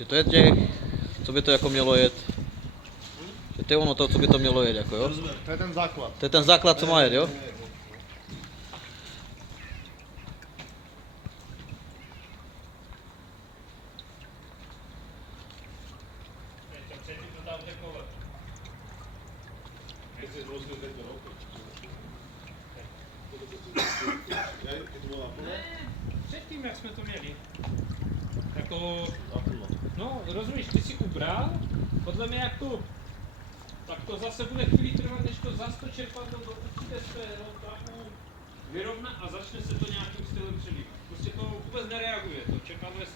Že to je těch, co by to jako mělo jet. Že to je ono to, co by to mělo jet, jako jo? To je ten základ. To je ten základ, co má jet, jo? Předtím, jak jsme to měli. Jako, no, rozumíš, ty si ubral, podle mě jak to, tak to zase bude chvíli trvat, než to zase to čerpadlo do určité svého tlaku vyrovná a začne se to nějakým stylem přelívat. Prostě to vůbec nereaguje, to čerpadlo je